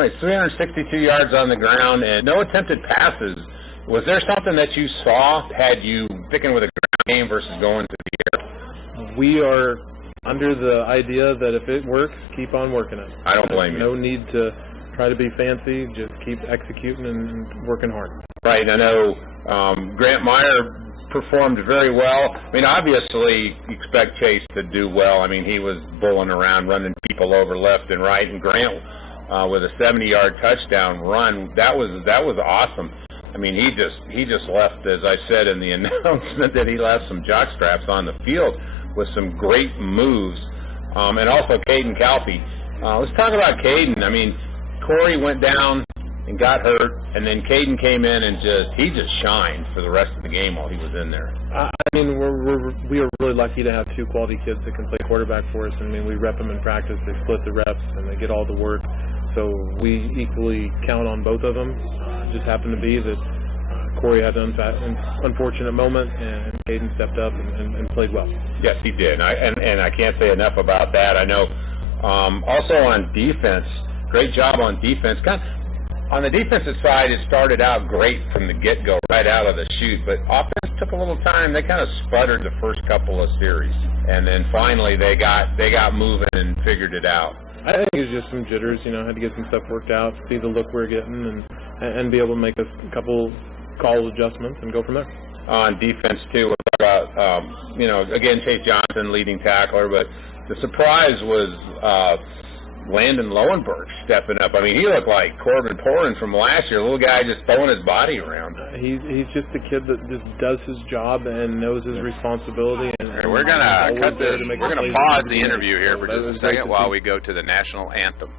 Right, 362 yards on the ground and no attempted passes. Was there something that you saw had you sticking with a ground game versus going to the air? We are under the idea that if it works, keep on working it. I don't blame you. No need to try to be fancy. Just keep executing and working hard. Right. I know Grant Meyer performed very well. I mean, obviously, you expect Chase to do well. I mean, he was bulling around, running people over left and right. And Grant, with a 70-yard touchdown run, that was awesome. I mean, he just left, as I said in the announcement, that he left some jock straps on the field with some great moves. And also Caden Calfee. Let's talk about Caden. I mean, Corey went down and got hurt, and then Caden came in and he just shined for the rest of the game while he was in there. I mean, we are really lucky to have two quality kids that can play quarterback for us. I mean, we rep them in practice. They split the reps, and they get all the work. So we equally count on both of them. It just happened to be that Corey had an unfortunate moment, and Caden stepped up and played well. Yes, he did. And I can't say enough about that. I know also on defense, great job on defense. On the defensive side, it started out great from the get-go, right out of the chute. But offense took a little time. They kind of sputtered the first couple of series. And then finally they got moving and figured it out. I think it was just some jitters, had to get some stuff worked out, see the look we're getting, and be able to make a couple call adjustments and go from there. On defense, too, we'll talk about, again, Chase Johnson, leading tackler, but the surprise was Landon Lowenberg stepping up. I mean, he looked like Corbin Porin from last year, a little guy just throwing his body around. He's just a kid that just does his job and knows his responsibility. And we're going to cut this. We're going to pause the interview here for just a second while we go to the national anthem.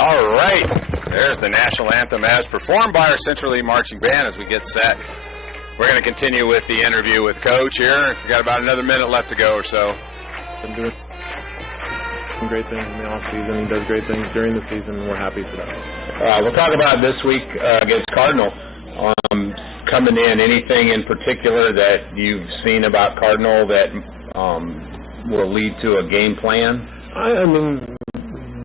All right, there's the national anthem as performed by our Central League Marching Band as we get set. We're going to continue with the interview with Coach here. We've got about another minute left to go or so. Been doing some great things in the offseason. He does great things during the season, and we're happy for that. We'll talk about this week against Cardinal. Coming in, anything in particular that you've seen about Cardinal that will lead to a game plan? I mean,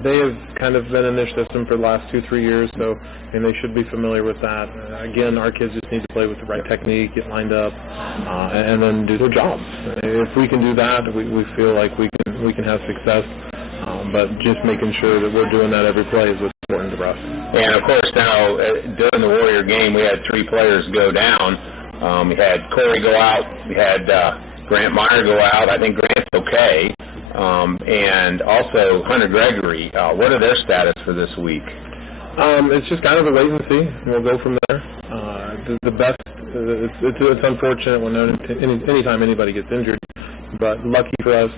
they have kind of been in their system for the last 2-3 years, so they should be familiar with that. Again, our kids just need to play with the right technique, get lined up, and then do their jobs. If we can do that, we feel like we can have success. But just making sure that we're doing that every play is what's important to us. And of course, now during the Warrior game, we had 3 players go down. We had Corey go out. We had Grant Meyer go out. I think Grant's okay. And also Hunter Gregory. What are their status for this week? It's just kind of a wait and see. We'll go from there. The best. It's unfortunate when anytime anybody gets injured, but lucky for us,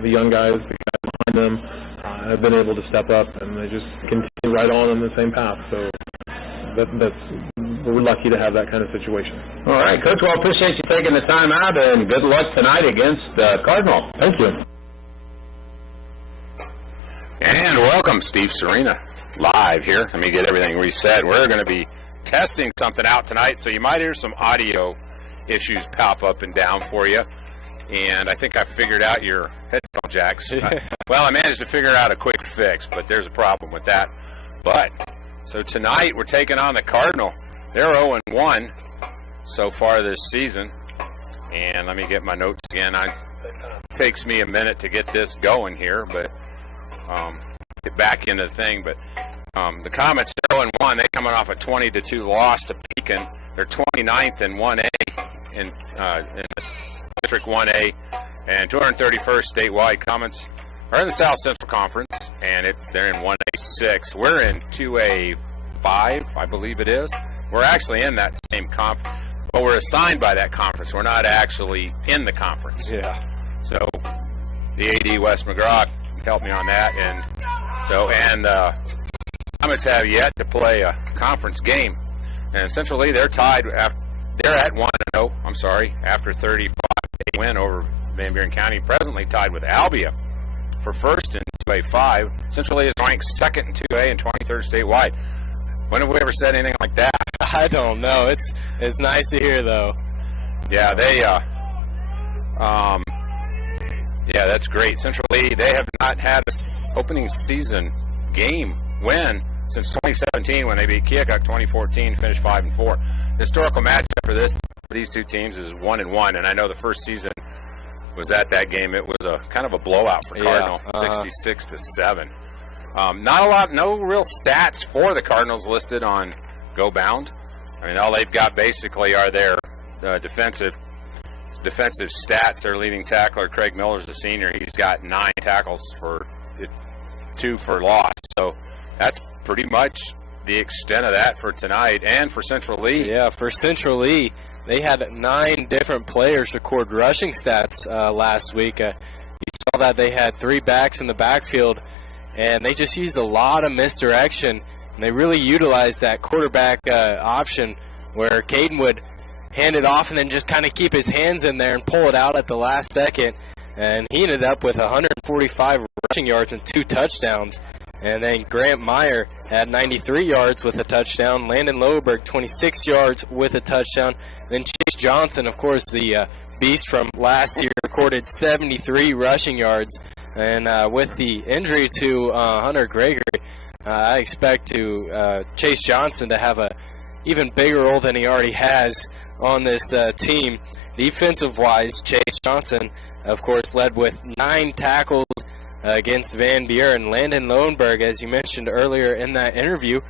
the young guys, the guys behind them, have been able to step up, and they just continue right on the same path. So we're lucky to have that kind of situation. All right, Coach. Well, appreciate you taking the time out, and good luck tonight against Cardinal. Thank you. And welcome, Steve Serena, live here. Let me get everything reset. We're going to be testing something out tonight, so you might hear some audio issues pop up and down for you. And I think I figured out your headphone jacks. Well, I managed to figure out a quick fix, but there's a problem with that. But, so tonight we're taking on the Cardinal. They're 0-1 so far this season. And let me get my notes again. It takes me a minute to get this going here, but get back into the thing. But the Comets are 0-1. They're coming off a 20-2 loss to Pekin. They're 29th in 1A in District 1A and 231st statewide. Comets are in the South Central Conference, and they're in 1A6. We're in 2A5, I believe it is. We're actually in that same conference, but we're assigned by that conference. We're not actually in the conference. Yeah. So the AD, Wes McGraw, helped me on that, and Comets have yet to play a conference game, and essentially they're tied. They're at 1-0. I'm sorry, after 35 win over Van Buren County, presently tied with Albia for first in 2A5. Essentially is ranked second in 2A and 23rd statewide. When have we ever said anything like that? I don't know. It's nice to hear, though. Yeah, yeah, that's great. Central Lee, they have not had an opening season game win since 2017 when they beat Keokuk 2014, finished 5-4. Historical matchup for these two teams is 1-1, and I know the first season was at that game. It was a kind of a blowout for Cardinal, 66-7. No real stats for the Cardinals listed on Go Bound. I mean, all they've got basically are their defensive stats. Their leading tackler, Craig Miller's a senior. He's got 9 tackles for 2 for loss. So that's pretty much the extent of that for tonight. And for Central Lee. Yeah, for Central Lee, they had 9 different players record rushing stats last week. You saw that they had 3 backs in the backfield, and they just used a lot of misdirection. And they really utilized that quarterback option where Caden would hand it off and then just kind of keep his hands in there and pull it out at the last second. And he ended up with 145 rushing yards and 2 touchdowns. And then Grant Meyer had 93 yards with a touchdown. Landon Loberg, 26 yards with a touchdown. Then Chase Johnson, of course, the beast from last year, recorded 73 rushing yards. And with the injury to Hunter Gregory, I expect Chase Johnson to have a even bigger role than he already has on this team. Defensive-wise, Chase Johnson, of course, led with 9 tackles against Van Buren. Landon Lohenberg, as you mentioned earlier in that interview,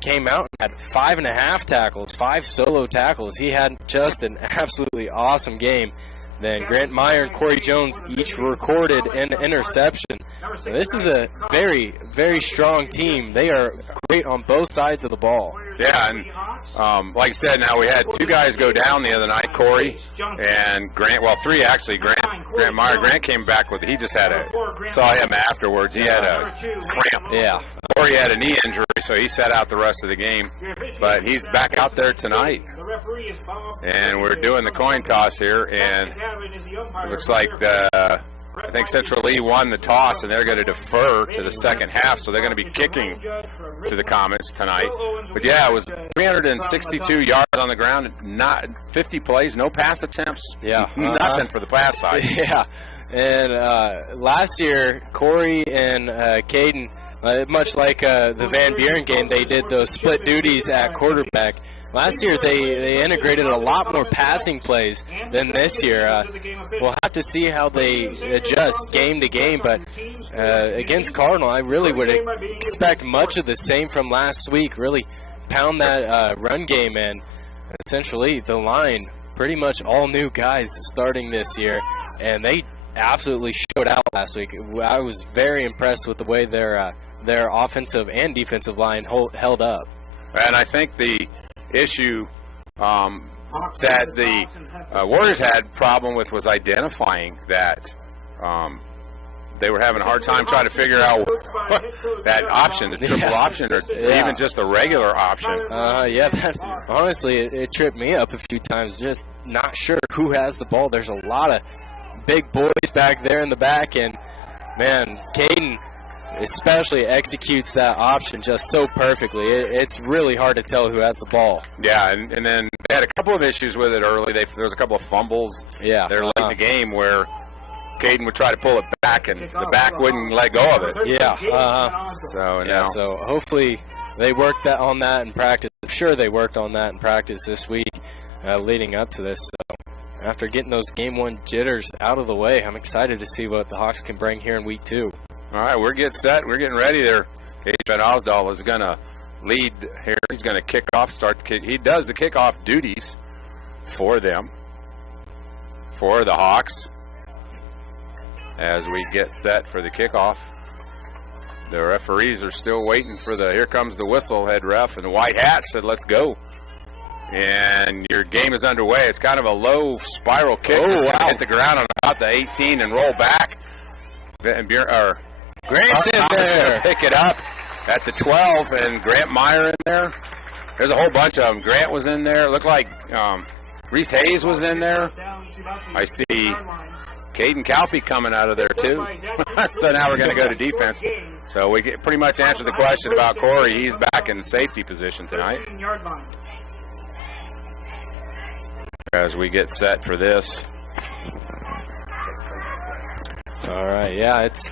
came out and had 5.5 tackles, 5 solo tackles. He had just an absolutely awesome game. Then Grant Meyer and Corey Jones each recorded an interception. So this is a very, very strong team. They are great on both sides of the ball. Yeah, and like I said, now we had 2 guys go down the other night, Corey and Grant. Well, 3 actually. Grant Meyer. Grant came back with, he just had saw him afterwards. He had a cramp. Yeah. Corey had a knee injury, so he sat out the rest of the game. But he's back out there tonight. And we're doing the coin toss here, and it looks like I think Central Lee won the toss, and they're going to defer to the second half, so they're going to be kicking to the Comets tonight. But yeah, it was 362 yards on the ground, not 50 plays, no pass attempts. Yeah, nothing for the pass side. Yeah, and last year, Corey and Caden, much like the Van Buren game, they did those split duties at quarterback. Last year, they integrated a lot more passing plays than this year. We'll have to see how they adjust game to game, but against Cardinal, I really would expect much of the same from last week, really pound that run game, and essentially the line, pretty much all new guys starting this year, and they absolutely showed out last week. I was very impressed with the way their offensive and defensive line held up. And I think the issue that the Warriors had problem with was identifying that they were having a hard time trying to figure out that option, the triple option, or even just the regular option. Honestly, it tripped me up a few times. Just not sure who has the ball. There's a lot of big boys back there in the back, and man, Caden especially executes that option just so perfectly. It's really hard to tell who has the ball. Yeah, and then they had a couple of issues with it early. There was a couple of fumbles there late in the game where Caden would try to pull it back, and the back wouldn't let go of it. Yeah. So hopefully they worked on that in practice. I'm sure they worked on that in practice this week leading up to this. So after getting those game one jitters out of the way, I'm excited to see what the Hawks can bring here in week 2. All right, we're getting set. We're getting ready there. Cade Van Osdal is going to lead here. He's going to kick off, he does the kickoff duties for them, for the Hawks, as we get set for the kickoff. The referees are still waiting for here comes the whistle, head ref, and the white hat said, let's go. And your game is underway. It's kind of a low spiral kick. Hit the ground on about the 18 and roll back. And Grant's in there. Pick it up at the 12, and Grant Meyer in there. There's a whole bunch of them. Grant was in there. It looked like Reese Hayes was in there. I see Caden Calfee coming out of there too. So now we're going to go to defense. So we pretty much answered the question about Corey. He's back in safety position tonight as we get set for this. All right, yeah, it's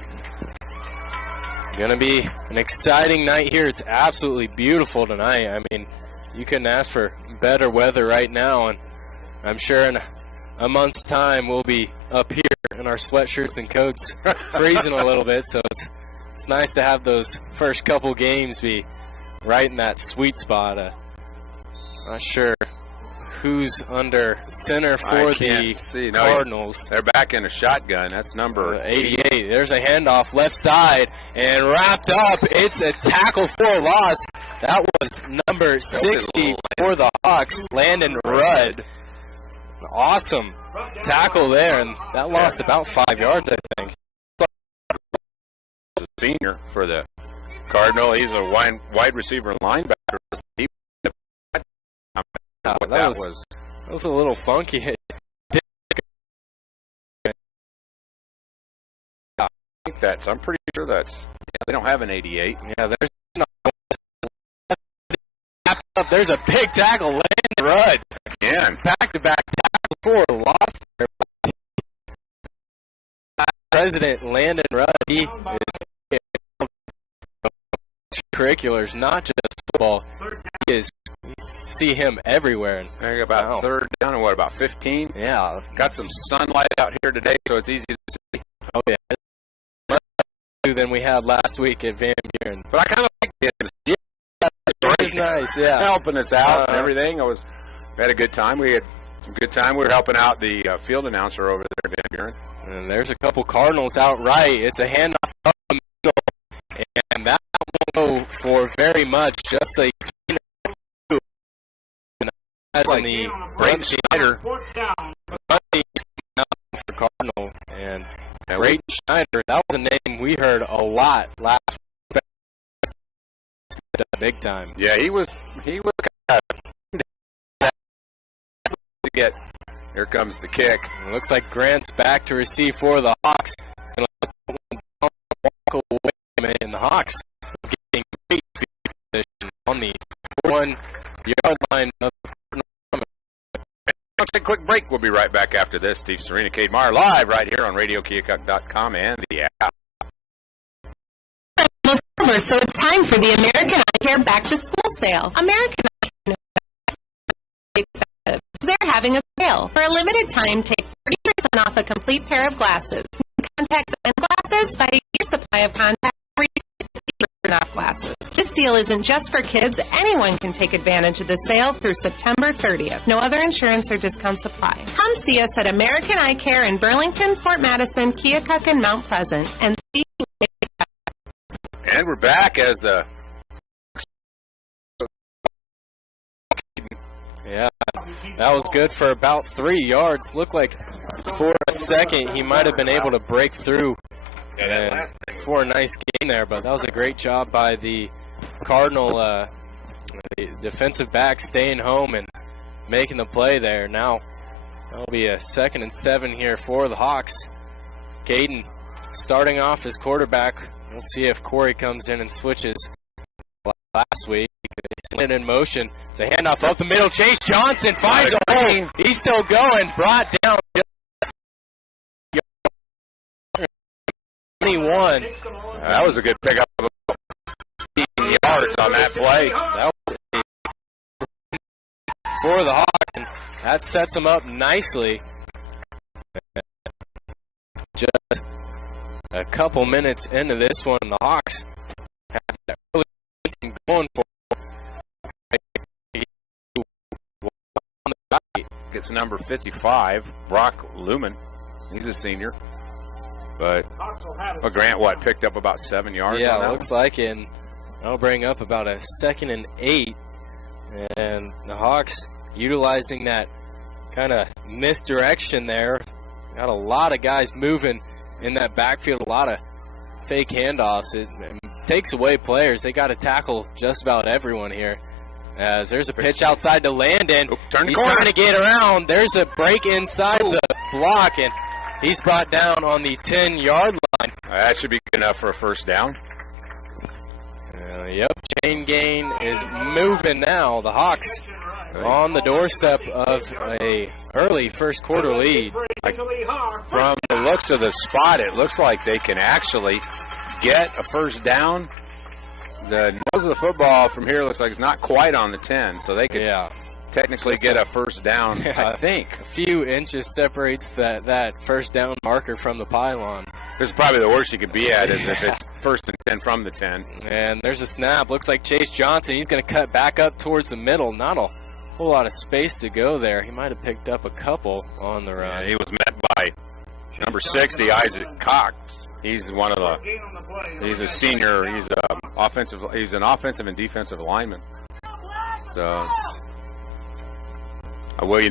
going to be an exciting night here. It's absolutely beautiful tonight. I mean, you couldn't ask for better weather right now, and I'm sure in a month's time we'll be up here in our sweatshirts and coats freezing a little bit, so it's nice to have those first couple games be right in that sweet spot. Not sure who's under center for the Cardinals. They're back in a shotgun. That's number 88. There's a handoff left side and wrapped up. It's a tackle for a loss. That was number 60 for the Hawks, Landon Rudd. Awesome tackle there, and that lost about 5 yards, I think. A senior for the Cardinal. He's a wide receiver linebacker. That was a little funky. I'm pretty sure they don't have an 88. Yeah, there's a big tackle, Landon Rudd. Again, back-to-back tackle for lost there. President Landon Rudd, he is curriculars, not just football. You see him everywhere. And about third down and about 15? Yeah. Got some sunlight out here today, so it's easy to see. Oh, yeah. Than we had last week at Van Buren. But I kind of like it. It was nice, yeah. Helping us out and everything. We had a good time. We had some good time. We were helping out the field announcer over there at Van Buren. And there's a couple Cardinals out right. It's a handoff up the middle, and that won't go for very much. Just like as in the Brayton Schneider for Cardinal, and Brayton Schneider, that was a name we heard a lot last week. Big time. Yeah, he was kind of to get. Here comes the kick. It looks like Grant's back to receive for the Hawks. He's going to walk away, and the Hawks getting great field position on the 1-yard line of the Let's take a quick break. We'll be right back after this. Steve Serena, Cade Meyer, live right here on RadioKeokuk.com and the app. So it's time for the American Eye Care Back to School Sale. American Eye Care, they're having a sale. For a limited time, take 30% off a complete pair of glasses. Contacts and glasses by a year supply of contacts. Off glasses. This deal isn't just for kids. Anyone can take advantage of the sale through September 30th. No other insurance or discounts apply. Come see us at American Eye Care in Burlington, Fort Madison, Keokuk, and Mount Pleasant, and see. And we're back as the. Yeah, that was good for about 3 yards. Looked like for a second he might have been able to break through. And for a nice game there, but that was a great job by the Cardinal the defensive back staying home and making the play there. Now that'll be a 2nd and 7 here for the Hawks. Caden starting off as quarterback We'll see if Corey comes in and switches. Last week, they slid in motion. It's a handoff up the middle. Chase Johnson finds a hole. He's still going. Brought down. 21. That was a good pickup of 15 yards on that play. That was for the Hawks, and that sets them up nicely. Just a couple minutes into this one, the Hawks have that early going for. It's number 55, Brock Lumen. He's a senior. But Grant, picked up about 7 yards? Yeah, on that looks like it. And that'll bring up about a 2nd and 8. And the Hawks utilizing that kind of misdirection there. Got a lot of guys moving in that backfield, a lot of fake handoffs. It takes away players. They got to tackle just about everyone here. As there's a pitch outside to Landon. He's trying to get around. There's a break inside the block, and he's brought down on the 10-yard line. That should be good enough for a first down. Yep, chain gain is moving now. The Hawks on the doorstep of a early first quarter lead. From the looks of the spot, it looks like they can actually get a first down. The nose of the football from here looks like it's not quite on the 10, so they could technically get a first down, I think. A few inches separates that first down marker from the pylon. This is probably the worst you could be at, is if it's 1st and 10 from the 10. And there's a snap. Looks like Chase Johnson, he's going to cut back up towards the middle. Not a whole lot of space to go there. He might have picked up a couple on the run. Yeah, he was met by number 60, Isaac Cox. He's one of the. He's a senior. He's an offensive and defensive lineman. So, we're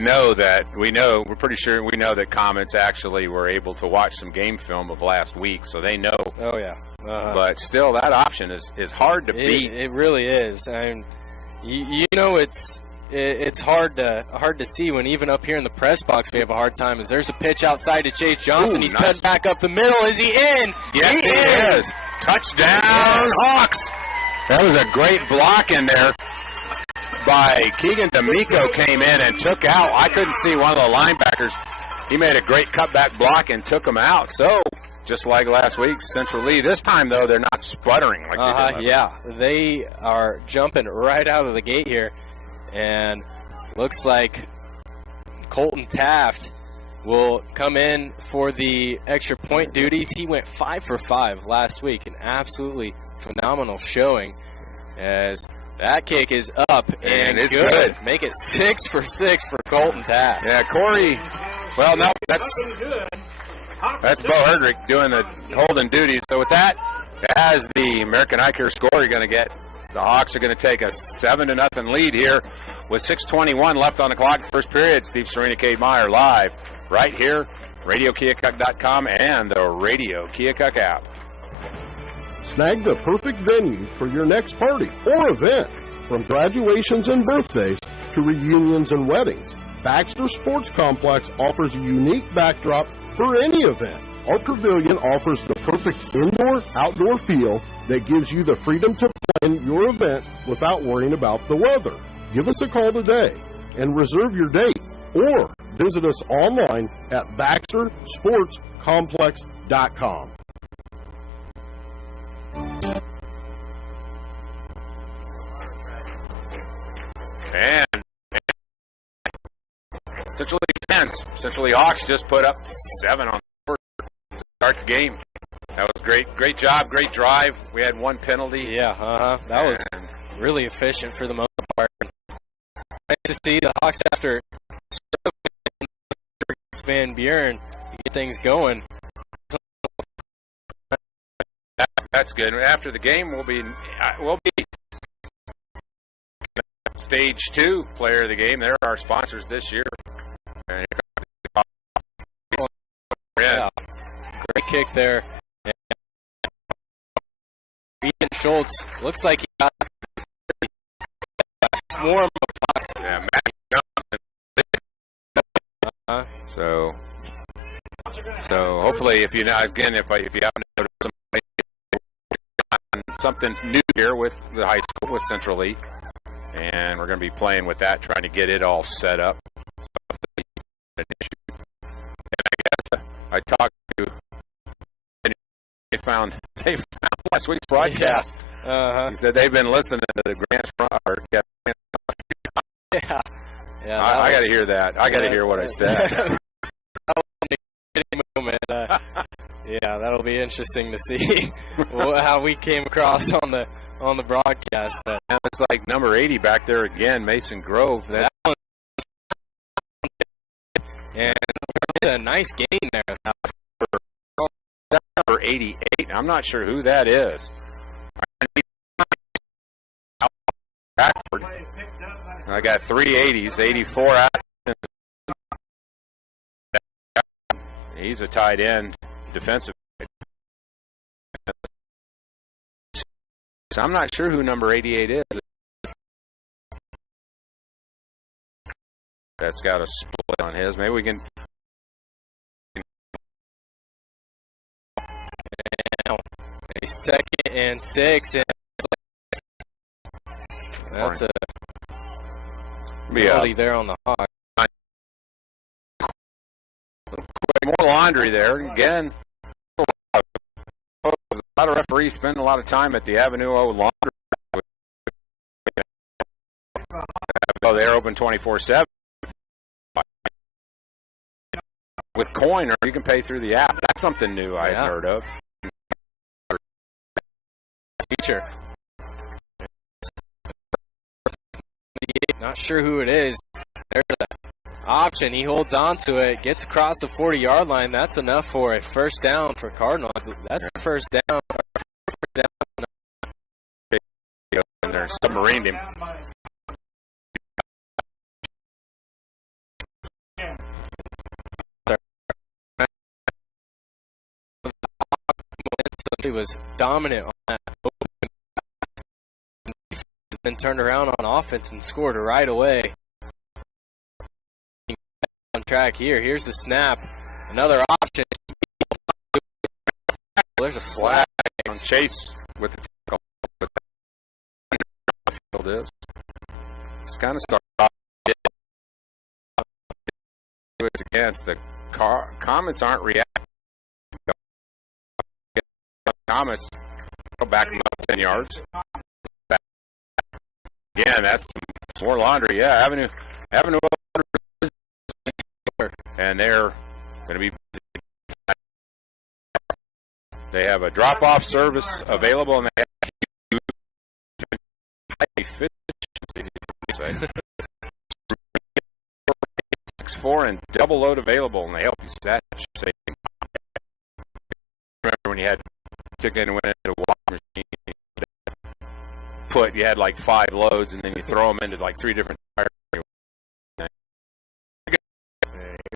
pretty sure we know that Comets actually were able to watch some game film of last week, so they know. Oh yeah. But still, that option is hard to beat. It really is. I mean, it's hard to see when even up here in the press box we have a hard time. As there's a pitch outside to Chase Johnson. He's cut back up the middle. Is he in? Yes, he is. Touchdown, Hawks. That was a great block in there by Keegan D'Amico. Came in and took out. I couldn't see one of the linebackers. He made a great cutback block and took him out. So, just like last week, Central Lee. This time, though, they're not sputtering like they did last week. They are jumping right out of the gate here. And looks like Colton Taft will come in for the extra point duties. He went 5 for 5 last week. An absolutely phenomenal showing, as that kick is up and it's good. Make it 6 for 6 for Colton Taft. Yeah, Corey. Well, no, that's Bo Herdrick doing the holding duties. So with that, as the American Eye Care score, you're going to get. The Hawks are going to take a 7-0 lead here with 6:21 left on the clock. First period. Steve Serena, Kate Meyer live right here, RadioKeokuk.com and the Radio Keokuk app. Snag the perfect venue for your next party or event. From graduations and birthdays to reunions and weddings, Baxter Sports Complex offers a unique backdrop for any event. Our pavilion offers the perfect indoor-outdoor feel that gives you the freedom to plan your event without worrying about the weather. Give us a call today and reserve your date, or visit us online at BaxterSportsComplex.com. And Central Lee defense. Central Lee Hawks just put up 7 on the first to start the game. That was great. Great job. Great drive. We had one penalty. Yeah, that was really efficient for the most part. Nice to see the Hawks after Van Buren get things going. That's good. After the game, we'll be Stage 2 player of the game. They're our sponsors this year. And yeah, great kick there. Ian Schultz looks like he got a swarm of passes. Yeah, Matt Johnson. So hopefully, if you haven't noticed, somebody something new here with the high school, with Central Elite. And we're going to be playing with that, trying to get it all set up. And I guess I talked to, they found last week's broadcast. Yeah. Uh-huh. He said they've been listening to the Grants front. Yeah. I got to hear that. I got to hear what I said. Yeah, that'll be interesting to see how we came across on the broadcast. But now it's like number 80 back there again, Mason Grove. And it's a nice gain there. That's number 88. I'm not sure who that is. Backward. I got 380s, 84 out. He's a tight end, defensive. So I'm not sure who number 88 is. That's got a split on his. Maybe we can. Now, a 2nd and 6. And that's a penalty there on the Hawk. More laundry there. Again, a lot of referees spend a lot of time at the Avenue O laundry. They're open 24/7. With coin, or you can pay through the app. That's something new I had heard of. Feature. Not sure who it is. There's an option. He holds on to it, gets across the 40-yard line. That's enough for it. First down for Cardinal. That's the first down. And they're submarined him. He was dominant on that open, then turned around on offense and scored right away. On track here. Here's the snap. Another option. There's a flag on Chase with the tackle. It's kind of started off. It's against the Comets aren't reacting. Comets go back them up 10 yards. Yeah, that's some more laundry. Yeah, Avenue, and they're going to be. They have a drop-off service available, and they have efficiency. 6'4" and double load available, and they help you set. Remember when you had chicken and went into a wash machine, you had like 5 loads, and then you throw them into like 3 different tires.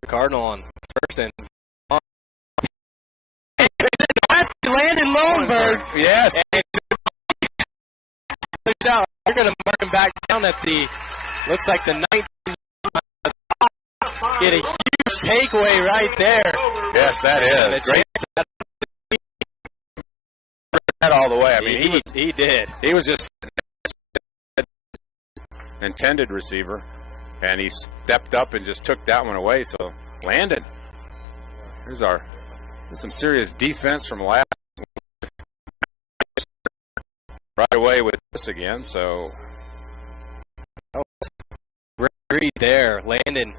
Cardinal on first and Landon Lowenberg. Yes. They're going to mark him back down at the, looks like the 19. Get a huge takeaway right there. Yes, that is. Great. That all the way. I mean, he did. He was just intended receiver, and he stepped up and just took that one away. So Landon, there's some serious defense from last right away with this again. So agreed there. Landon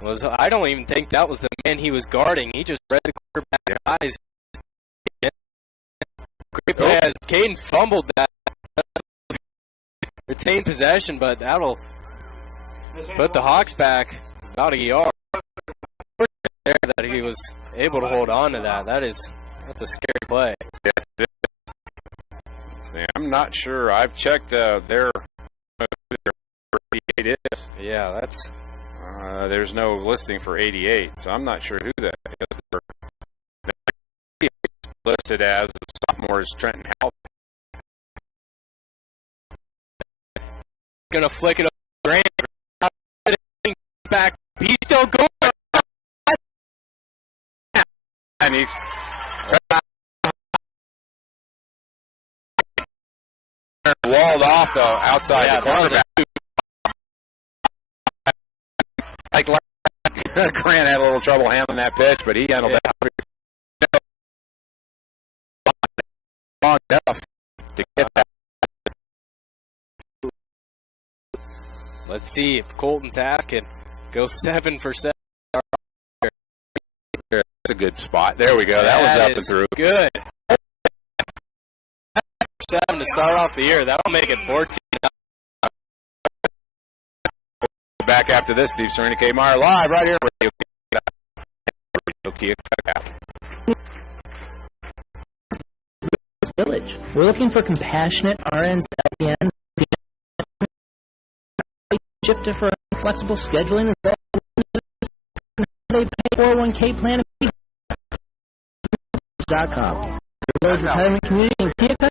was. I don't even think that was the man he was guarding. He just read the quarterback's eyes. Great play as Caden fumbled that. Retained possession, but that'll put the Hawks back about a yard. There that he was able to hold on to that. That's a scary play. Yes, it is. I'm not sure. I've checked their 88 is. Yeah, that's. There's no listing for 88, so I'm not sure who that is. They're listed as the sophomore is Trenton Halp. Gonna flick it over Grant. Back. He's still going. And he's walled off the outside Yeah, the cornerback. Like Grant had a little trouble handling that pitch, but he handled that long enough to get that. Let's see if Colton Taft can go 7 for 7. That's a good spot. There we go. That one's up and through. Good. 7 to start off the year. That'll make it 14. Back after this, Steve Serena K. Meyer live right here. Village. We're looking for compassionate RNs, LPNs, shifter for flexible scheduling. They pay 401k plan. .com. Village Retirement Community in Keokuk.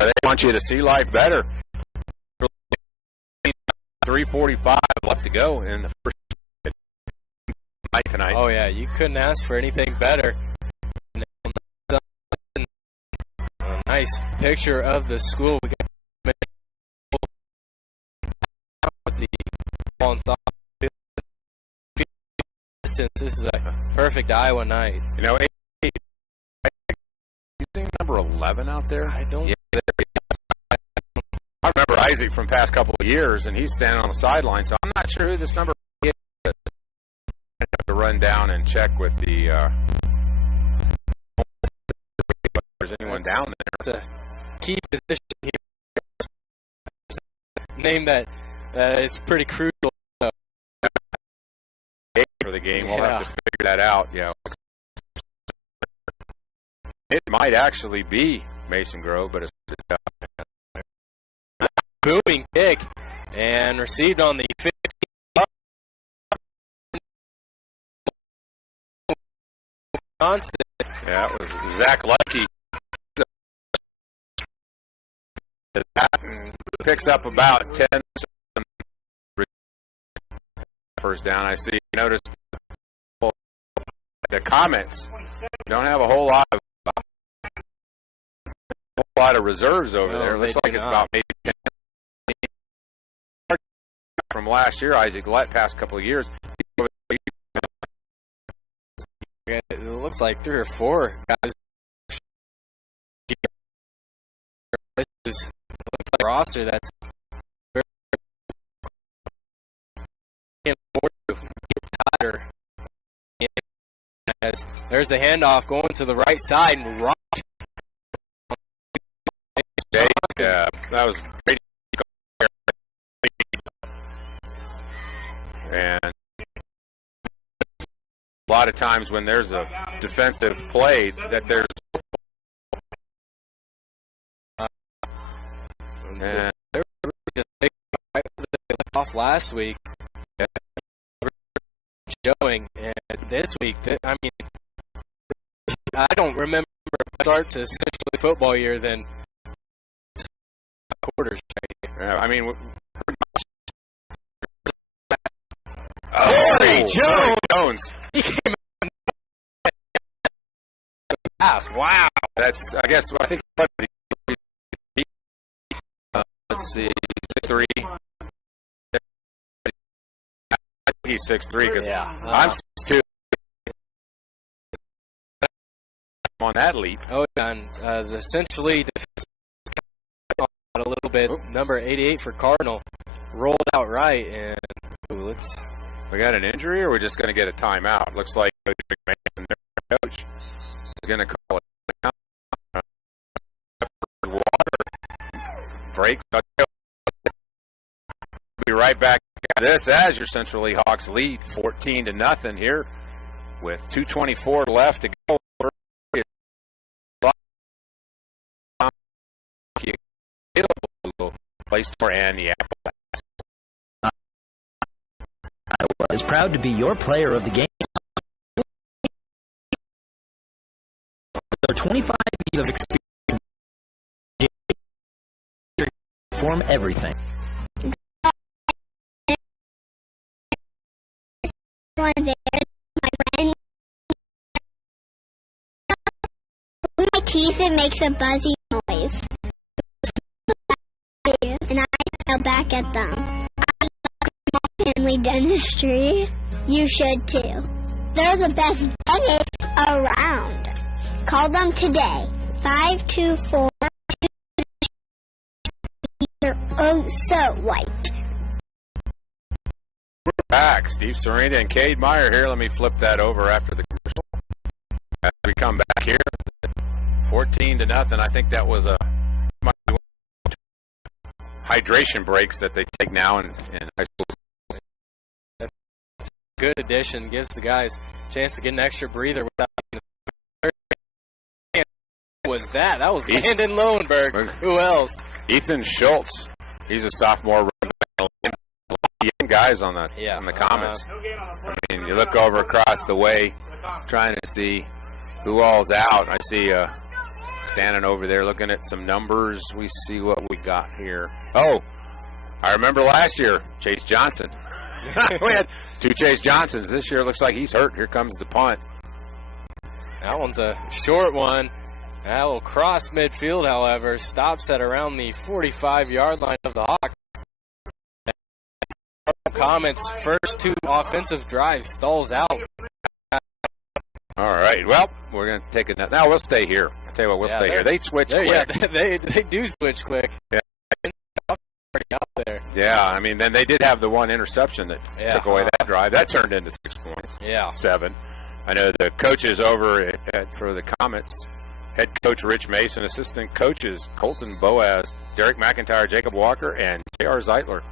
They want you to see life better. 3:45 left to go in the first night tonight. Oh, yeah, you couldn't ask for anything better. A nice picture of the school. We got the ball and soft. This is a perfect Iowa night. You know, you think number 11 out there? I don't. Yeah. I remember Isaac from past couple of years, and he's standing on the sideline, so I'm not sure who this number is. I have to run down and check with the if there's anyone down there. It's a key position here. Name that is pretty crucial. For the game, we'll have to figure that out. Yeah, it might actually be Mason Grove, but it's booming kick and received on the 15. Yeah, it was Zach Lucky. Picks up about 10 first down. I see. Noticed the comments don't have a whole lot of reserves over there. It looks like it's about maybe 10 from last year. Isaac Lett past couple of years. It looks like 3 or 4 guys. This looks like a roster that's very tighter. As there's a handoff going to the right side and Ross. Yeah, that was great. And a lot of times when there's a defensive play that there's and they were just off last week showing, and this week, I mean, I don't remember a start to essentially football year than quarters. Yeah, I mean, Corey Jones. He came pass. Wow. That's, I guess, I think. Let's see, 6'3". I think he's 6'3" because I'm 6'2". On that leap. Oh, and essentially a little bit. Number 88 for Cardinal rolled out right, and we got an injury, or we're just going to get a timeout? Looks like Coach McMahon, their coach, is going to call it down. Water breaks. We'll be right back at this as your Central Lee Hawks lead 14-0 here with 2:24 left to go. Play Store and the Iowa is proud to be your player of the game. Their 25 years of experience form everything. one there. My friend. My teeth, it makes a buzzy noise. And I smile back at them. I love family dentistry. You should too. They're the best dentists around. Call them today. 524. They're oh so white. We're back. Steve Serena and Cade Meyer here. Let me flip that over after the commercial. As we come back here, 14-0. I think that was a hydration breaks that they take now in high school. That's a good addition. Gives the guys a chance to get an extra breather. That was Landon Lowenberg. Who else? Ethan Schultz. He's a sophomore. A lot of young guys on the Comets. I mean, you look over across the way, trying to see who all's out. I see standing over there looking at some numbers. We see what we got here. Oh, I remember last year, Chase Johnson. We had 2 Chase Johnsons. This year looks like he's hurt. Here comes the punt. That one's a short one. That will cross midfield, however. Stops at around the 45-yard line of the Hawks. Comets' first 2 offensive drives stalls out. All right. Well, we're going to take it now. No, we'll stay here. I'll tell you what, we'll stay here. They switch quick. Yeah, they do switch quick. Yeah. Already out there. Yeah, I mean, then they did have the one interception that took away that drive. That turned into 6 points. Yeah. 7. I know the coaches over for the Comets, head coach Rich Mason, assistant coaches Colton Boaz, Derek McIntyre, Jacob Walker, and J.R. Zeitler.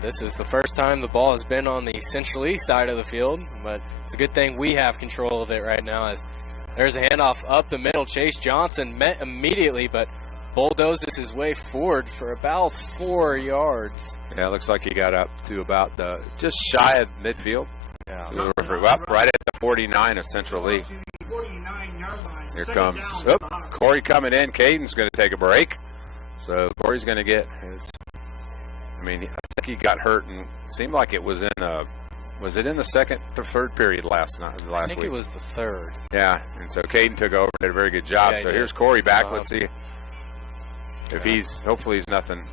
This is the first time the ball has been on the central east side of the field, but it's a good thing we have control of it right now, as there's a handoff up the middle. Chase Johnson met immediately, but bulldozes his way forward for about 4 yards. Yeah, it looks like he got up to about just shy of midfield. Yeah. So we're up right at the 49 of Central Lee. Here comes Corey coming in. Caden's going to take a break. So Corey's going to get his. I mean, I think he got hurt and seemed like it was in was it in the second or third period last week? I think it was the third. Yeah, and so Caden took over and did a very good job. So here's Corey back. Let's see if hopefully he's nothing.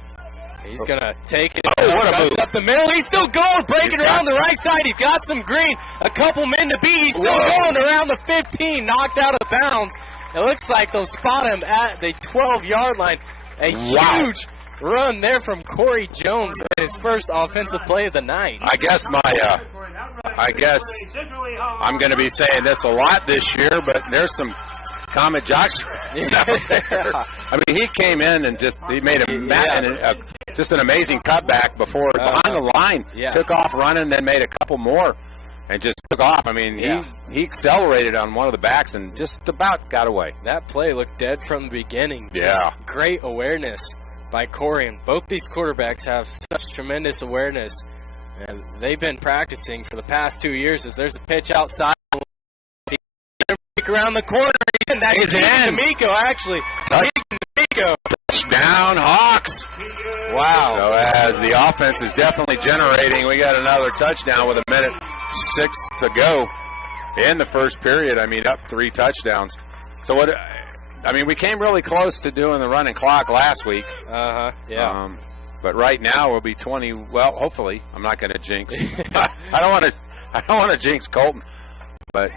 He's going to take it. Oh, what a move. Up the middle. He's still going, breaking around the right side. He's got some green. A couple men to beat. He's still going around the 15, knocked out of bounds. It looks like they'll spot him at the 12-yard line. A huge run there from Corey Jones, his first offensive play of the night. I guess I'm going to be saying this a lot this year, but there's some Comet jocks out there. I mean, he came in and he made just an amazing cutback behind the line. Yeah. Took off running, then made a couple more and just took off. I mean, he accelerated on one of the backs and just about got away. That play looked dead from the beginning. Yeah. Just great awareness by Corey, and both these quarterbacks have such tremendous awareness, and they've been practicing for the past 2 years. As there's a pitch outside, around the corner, he's in. D'Amico, actually. D'Amico. Down Hawks. Wow. So as the offense is definitely generating, we got another touchdown with 1:06 to go in the first period. I mean, up 3 touchdowns. So we came really close to doing the running clock last week. Yeah. But right now we'll be 20. Well, hopefully, I'm not going to jinx. I don't want to jinx Colton, but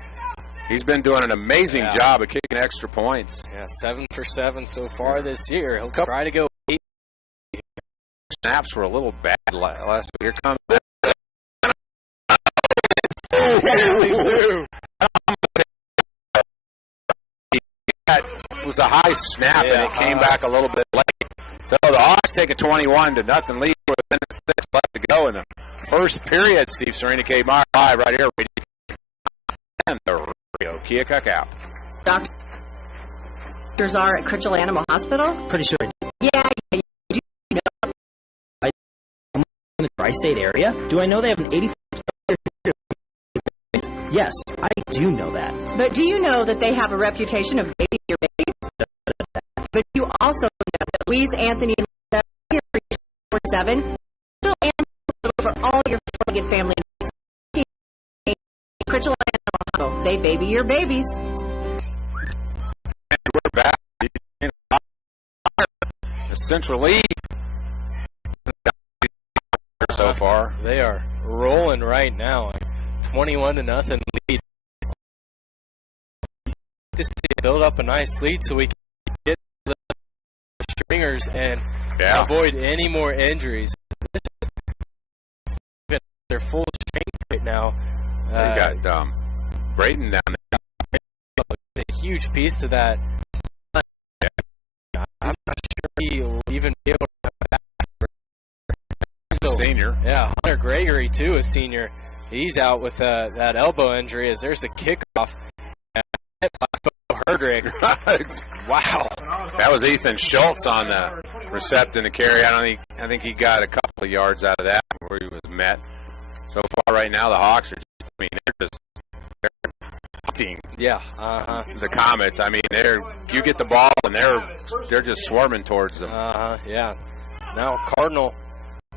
he's been doing an amazing job of kicking extra points. Yeah, 7 for 7 so far this year. He'll try to go 8. Snaps were a little bad last week. Here comes. It was a high snap, and it came back a little bit late. So the Hawks take a 21-0 lead with 1:06 left to go in the first period. Steve Serena, Cade Meyer live right here. And the Rio Kia Cacao. Doctors are at Cardinal Animal Hospital? Pretty sure I do. Yeah, you do know. I'm in the tri-state area. Do I know they have an 85? Yes, I do know that. But do you know that they have a reputation of baby your babies? But you also know that Louise Anthony 47 for all your family needs. baby your babies. And we're back. Central League so far. They are rolling right now. 21-0 lead. To see it build up a nice lead so we can get the stringers and avoid any more injuries. This is their full strength right now. They got Brayton down there. A huge piece to that. I'm not sure he'll even be able to come back. Senior. Yeah, Hunter Gregory, too, a senior. He's out with that elbow injury as there's a kickoff. Hit by Herdrick. Wow. That was Ethan Schultz on the recepting the carry. I think he got a couple of yards out of that where he was met. So far right now the Hawks are they're hunting the Comets. I mean, you get the ball and they're just swarming towards them. Yeah. Now Cardinal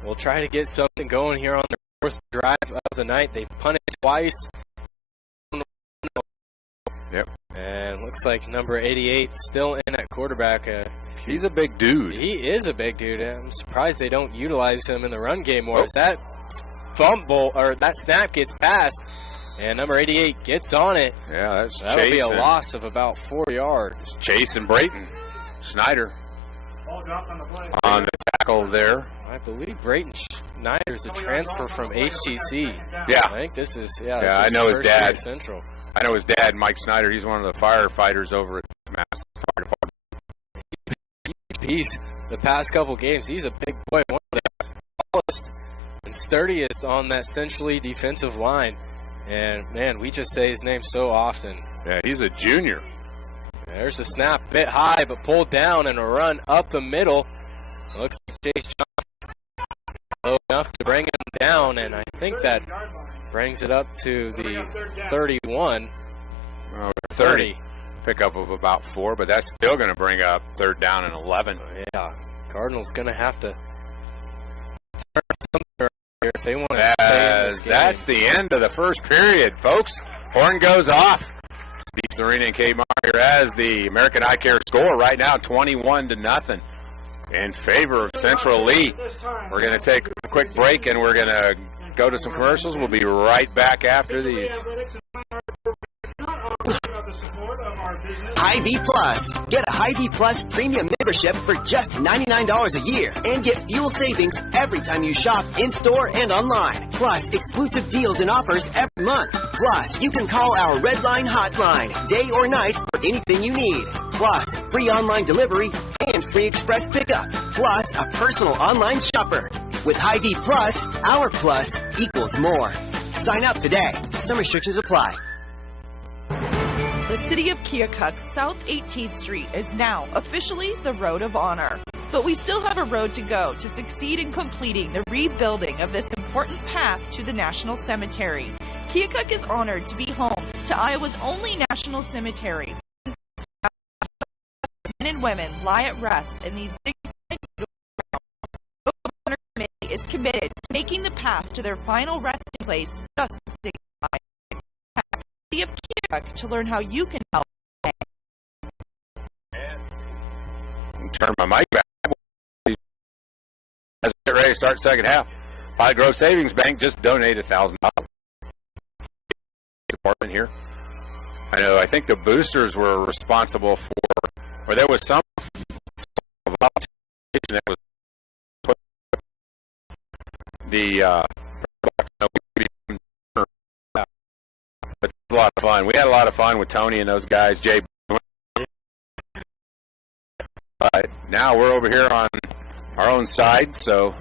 will try to get something going here on their fourth drive of the night. They've punted twice. Yep. And looks like number 88 still in at quarterback. He's a big dude. He is a big dude. I'm surprised they don't utilize him in the run game more. As that fumble or that snap gets passed, and number 88 gets on it. Yeah, that'll be a loss of about 4 yards. Chase and Brayton. Schneider on the tackle there. I believe Brayton Schneider's a transfer from HTC. Yeah. I think this is, I know his dad. Central. I know his dad, Mike Snyder. He's one of the firefighters over at Mass Fire Department. He's the past couple games. He's a big boy, one of the tallest and sturdiest on that centrally defensive line. And man, we just say his name so often. Yeah, he's a junior. There's a snap, bit high, but pulled down, and a run up the middle. Looks like Chase Johnson low enough to bring him down, and I think that brings it up to the 31. 30. Pickup of about 4, but that's still going to bring up third down and 11. Yeah, Cardinals going to have to turn something around here if they want to stay in this game. That's the end of the first period, folks. Horn goes off. Steve Serena and Kate Meyer here as the American Eye Care score right now, 21-0 in favor of Central Lee. We're going to take a quick break, and we're going to go to some commercials. We'll be right back after these. Hy-Vee Plus. Get a Hy-Vee Plus premium membership for just $99 a year and get fuel savings every time you shop in-store and online. Plus, exclusive deals and offers every month. Plus, you can call our Red Line hotline day or night for anything you need. Plus, free online delivery and free express pickup. Plus, a personal online shopper. With Hy-Vee Plus, our plus equals more. Sign up today. Some restrictions apply. The City of Keokuk South 18th Street is now officially the Road of Honor. But we still have a road to go to succeed in completing the rebuilding of this important path to the National Cemetery. Keokuk is honored to be home to Iowa's only national cemetery. Men and women lie at rest in these big Honor Committee is committed to making the path to their final resting place just as dignified. Of Keokuk to learn how you can help. Turn my mic back as we get ready to start second half. Pine Grove Savings Bank just donated $1,000. Department here. I think the boosters were responsible for, or there was some volunteer that was put the but it's a lot of fun. We had a lot of fun with Tony and those guys, Jay. But now we're over here on our own side, so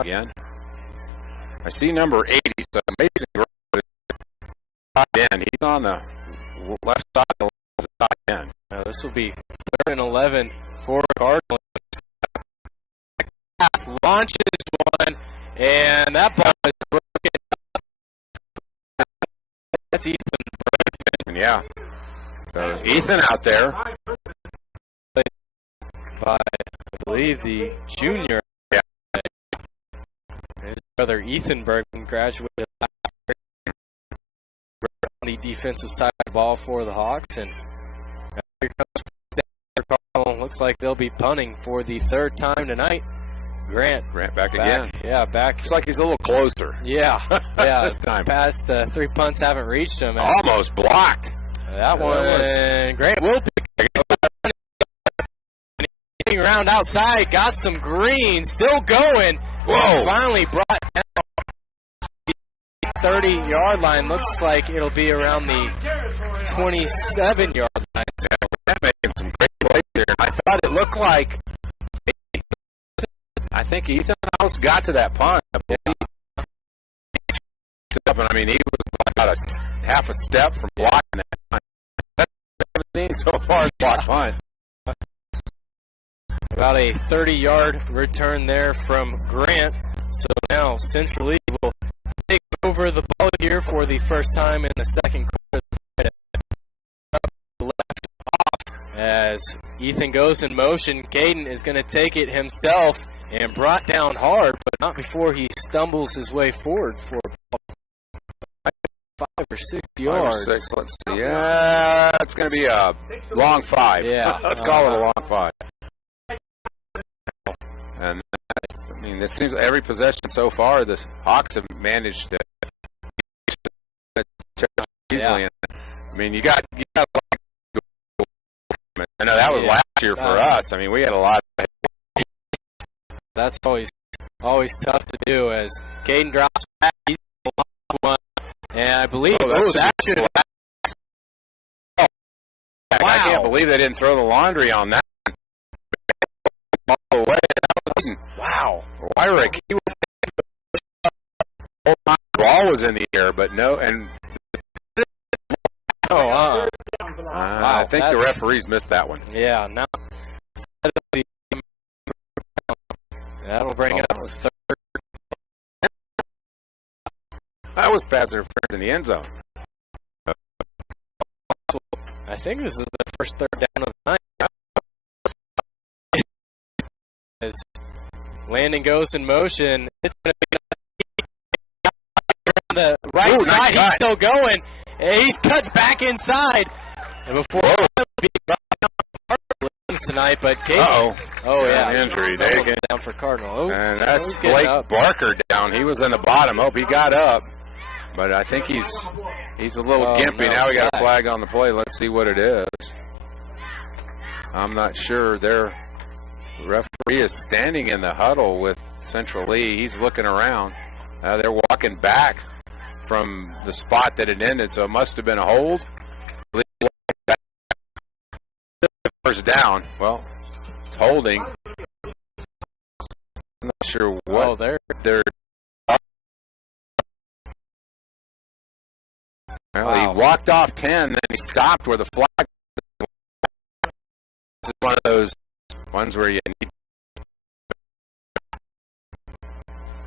again. I see number 80, so Mason Grove is tight end. He's on the left side of the tight end. Now this will be 3rd and 11 for Cardinal. Pass launches one, and that ball is broken. That's Ethan. Yeah. So Ethan out there. By, I believe, the junior. Yeah. His brother Ethan Bergman graduated last year. the defensive side of the ball for the Hawks. And here comes Cardinal. Looks like they'll be punting for the third time tonight. Grant back again. Yeah, back. Looks like he's a little closer. Yeah. This time. Past 3 punts haven't reached him. Almost blocked. That one. Grant will pick. Around outside, got some green, still going. Whoa! Finally brought down the 30-yard line. Looks like it'll be around the 27-yard line. Yeah, we're making some great plays there. I thought it looked like, I think Ethan House got to that punt. I mean, he was about half a step from blocking that punt. That's 17 so far block punt. About a 30-yard return there from Grant. So now Central Lee will take over the ball here for the first time in the second quarter. Left off as Ethan goes in motion. Caden is going to take it himself and brought down hard, but not before he stumbles his way forward for 5 or 6 yards. 5 or 6, let's see. Yeah, it's going to be a long 5. Yeah. Let's call it a long 5. And it seems like every possession so far, the Hawks have managed to easily. Yeah. I mean, you got. I know that was last year for us. I mean, we had a lot. That's always tough to do as Caden drops back. He's the one, and I believe that should. Wow. I can't believe they didn't throw the laundry on that. All the way. Wow. Wyrick, he was. The ball was in the air, but no. And wow. I think the referees missed that one. Yeah. Now that'll bring it up to third. That was pass interference in the end zone. I think this is the first third down of the night. As Landon goes in motion, it's going to be on the right side. He's still going. He cuts back inside. And before tonight, but Caden. Injury down for Cardinal. And that's Blake Barker down. He was in the bottom. He got up, but I think he's a little gimpy. Now we got a flag on the play. Let's see what it is. I'm not sure. The referee is standing in the huddle with Central Lee. He's looking around. They're walking back from the spot that it ended, so it must have been a hold. First down. Well, it's holding. I'm not sure what they're. Well, he walked off 10, then he stopped where the flag. This is one of those ones where you need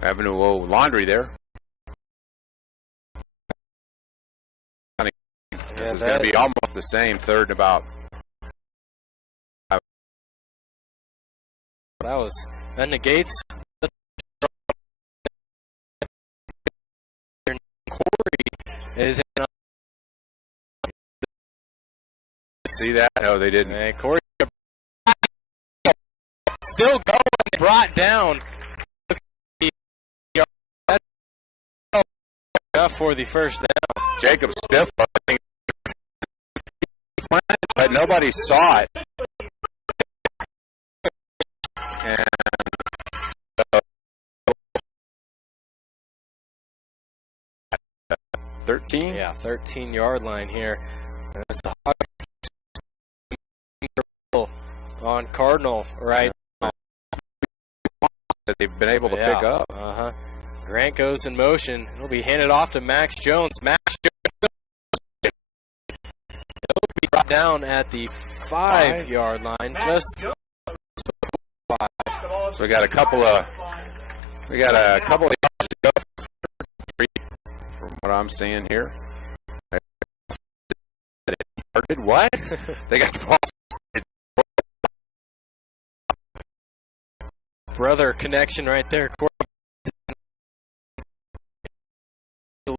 having a little laundry there. This is going to be almost the same, third and about. That negates. Corey is in. See that? No, they didn't. And Corey still going, brought down. For the first down. Jacob Stiff, but nobody saw it. And 13? Yeah, 13-yard line here. And that's the Hawks on Cardinal right now. That they've been able to pick up. Grant goes in motion. It'll be handed off to Max Jones. Max Jones. It'll be brought down at the 5-yard line. Just before 5. So we got a couple of yards to go. From what I'm seeing here. What? They got the ball. Brother connection right there.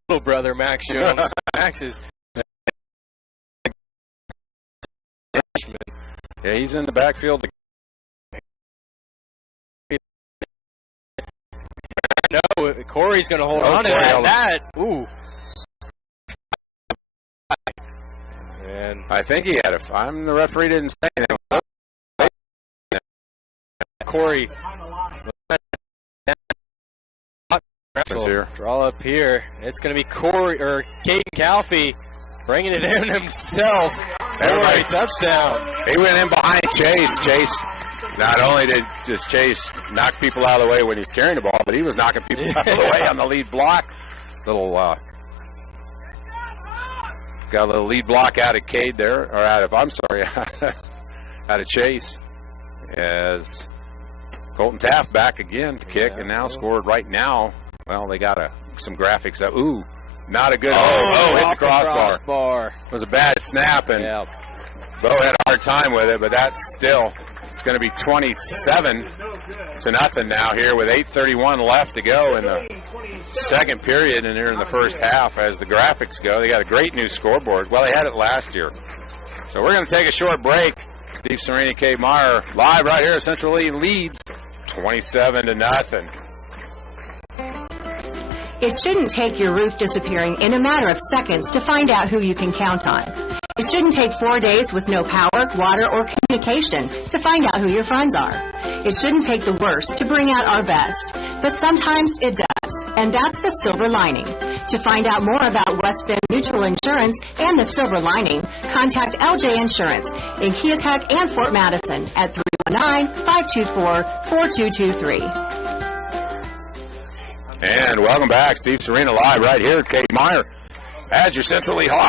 Little brother Max Jones. Max is Yeah, he's in the backfield. No, Corey's going to hold on to that. Ooh. And I think he had I'm the referee didn't say anything. Corey. Here. Draw up here. It's going to be Corey or Caden Calfee bringing it in himself. Everybody touchdown. He went in behind Chase. Chase, not only did just Chase knock people out of the way when he's carrying the ball, but he was knocking people out of the way on the lead block. Got a little lead block out of Cade there, or out of Chase. As Colton Taft back again to kick, and now scored right now. Well, they got some graphics up. Ooh, not a good. Hit the crossbar. It was a bad snap, and Bo had a hard time with it, but that's still, it's going to be 27-0 now here with 8:31 left to go in the second period, and they're in the first half. As the graphics go, they got a great new scoreboard. Well, they had it last year. So we're going to take a short break. Steve Serini, Kay Meyer, live right here at Central Lee leads 27-0. It shouldn't take your roof disappearing in a matter of seconds to find out who you can count on. It shouldn't take 4 days with no power, water, or communication to find out who your friends are. It shouldn't take the worst to bring out our best, but sometimes it does, and that's the silver lining. To find out more about West Bend Mutual Insurance and the silver lining, contact LJ Insurance in Keokuk and Fort Madison at 319-524-4223. And welcome back. Steve Serena live right here at Kate Meyer as your Central Lee Hawks.